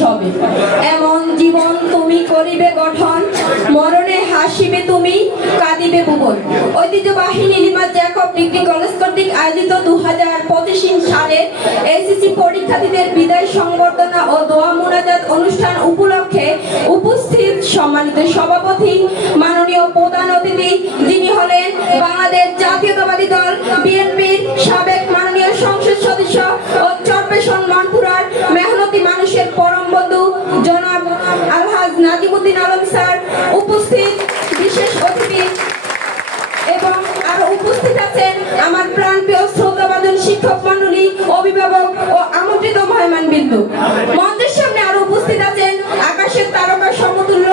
সবে এমন জীবন তুমি করিবে গঠন, মরণে হাসিবে তুমি, কাঁদিবে ভুবন। ঐতিহ্যবাহী নীলিমা জ্যাকব ডিগ্রি কলেজ কর্তৃক আয়োজিত দু হাজার পঁচিশ সালে এসএসসি পরীক্ষার্থীদের বিদায় সংবর্ধনা ও দোয়া মুনাজাত অনুষ্ঠান উপলক্ষে উপস্থিত সম্মানিত সভাপতি, মাননীয় প্রধান অতিথি যিনি হলেন বাংলাদেশ জাতীয়তাবাদী দল, বিএনপির সাবেক জনাব আলহাজ নাজিমুদ্দিন আলম স্যার, উপস্থিত বিশেষ অতিথি এবং আরও উপস্থিত আছেন আমার প্রাণপ্রিয় শ্রোতাবাদন শিক্ষক মন্ডলী অভিভাবক ও আমন্ত্রিত মহমান বিন্দু। মঞ্চের সামনে আরও উপস্থিত আছেন আকাশের তারকা সমতুল্য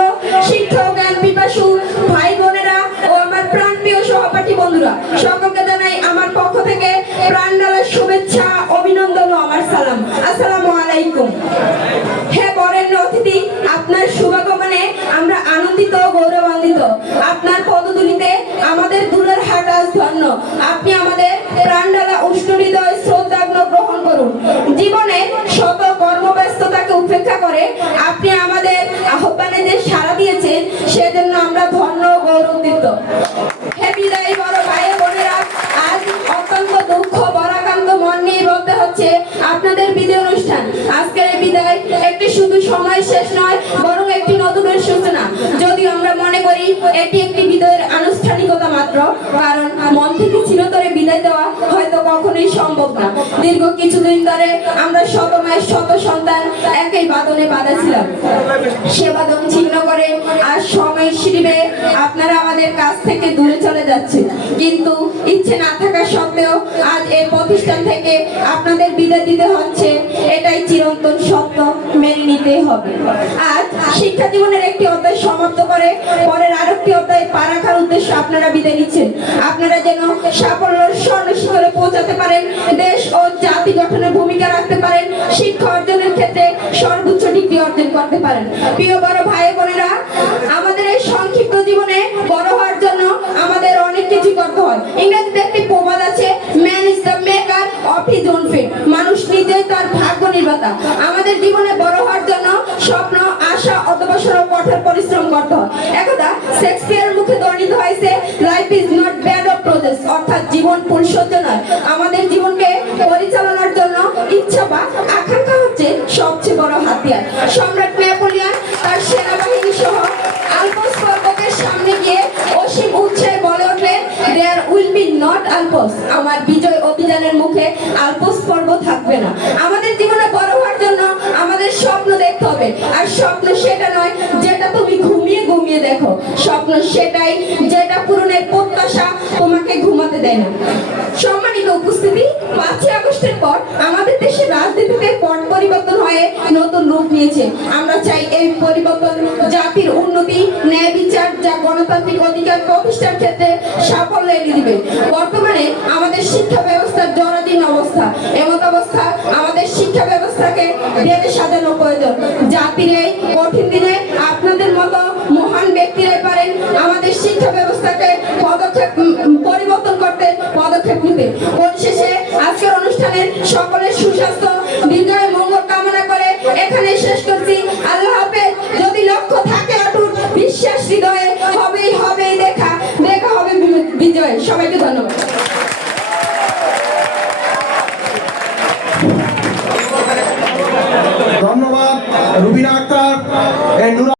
শিক্ষক জ্ঞান পিপাসু ভাই বোনেরা ও আমার প্রাণপ্রিয় সহপাঠী বন্ধুরা। সকলকে জানাই আমার পক্ষ থেকে প্রাণ শুভেচ্ছা অভিনন্দন ও আমার সালাম। আসসালামু আলাইকুম হে বরেণ্য অতিথি আপনার শুভাগমনে আমরা আনন্দিত ও গৌরবান্বিত আপনার পদধূলিতে আমাদের দূরের হাট আজ ধন্য। আপনি আমাদের প্রাণডালা উষ্ণ হৃদয় শ্রদ্ধাগ্ন গ্রহণ করুন। জীবনে শত কর্মব্যস্ততাকে উপেক্ষা করে আপনি আমাদের আহ্বানে যে সাড়া দিয়েছেন, সেজন্য আমরা ধন্য গৌরবান্বিত। হে মন আপনাদের বিদায় অনুষ্ঠান। আজকের বিদায় একটি শুধু সময় শেষ নয় বরং একটি নতুনের সূচনা যদিও আমরা মনে করি এটি একটি বিদায়ের আনুষ্ঠানিকতা মাত্র, কারণ মন থেকে চিরতরে বিদায় দেওয়া হয়তো কখনোই সম্ভব না। দীর্ঘ কিছুদিন ধরে আমরা শত মায়ের শত সন্তান একই বাদনে বাঁধা ছিলাম সে বাদন ছিন্ন করে আর সময় শিরিবে আপনারা আমাদের কাছ থেকে দূরে চলে যাচ্ছে কিন্তু ইচ্ছে না থাকা সত্ত্বেও আজ এই প্রতিষ্ঠান থেকে আপনাদের বিদায় দিতে হচ্ছে। এটাই চিরন্তন সত্য মেনে নিতে হবে। আজ শিক্ষা জীবনের একটি অধ্যায় আপনারা বিদায় নিচ্ছেন। আপনারা যেন সাফল্যের স্বর্ণ শিখরে পৌঁছাতে পারেন, দেশ ও জাতি গঠনে ভূমিকা রাখতে পারেন, শিক্ষা অর্জনের ক্ষেত্রে সর্বোচ্চ ডিগ্রি অর্জন করতে পারেন। প্রিয় বড় ভাই বোনেরা, আমাদের এই সংক্ষিপ্ত জীবনে বড় হওয়ার জন্য আমাদের অনেক কিছু করতে হয়। ইংরেজিতে একটি প্রবাদ আছে man is the maker of his own fate মানুষ নিজেই তার ভাগ্য নির্মাতা। আমাদের জীবনে বড় হওয়ার জন্য স্বপ্ন, আশা অথবা কঠোর পরিশ্রম করতে হয়। একদা শেক্সপিয়ারের অর্থাৎ জীবন ফুলসজ্জ নয়, আমাদের জীবনকে পরিচালনার জন্য ইচ্ছা বা আকাঙ্ক্ষা হচ্ছে সবচেয়ে বড় হাতিয়ার। সম্রাট নেপোলিয়ন তার সেনাবাহিনী সহ আলপস পর্বতের সামনে গিয়ে অসীম উৎসাহে বলে ওঠলেন there will be not Alps আমার বিজয় অভিযানের মুখে আলপস পর্ব থাকবে না। আমাদের জীবনে বড় হওয়ার জন্য আমাদের স্বপ্ন দেখতে হবে। আর স্বপ্ন সেটা নয়, যেটা তুমি ঘুমিয়ে ঘুমিয়ে দেখো। স্বপ্ন সেটাই তোমাকে ঘুমাতে দেয় না। সম্মানিত উপস্থিতি, পাঁচই আগস্টের পর আমাদের দেশের রাজনীতিতে পট পরিবর্তন হয়ে নতুন রূপ নিয়েছে। আমরা চাই এই পরিবর্তন জাতির উন্নতি, ন্যায় বিচার যা গণতান্ত্রিক অধিকার প্রতিষ্ঠার ক্ষেত্রে সাফল্য এনে দিবে। বর্তমানে আমাদের শিক্ষা ব্যবস্থার জরাধীন অবস্থা। এমত অবস্থা আমাদের শিক্ষা ব্যবস্থাকে ঢেলে রুবিনা আক্তার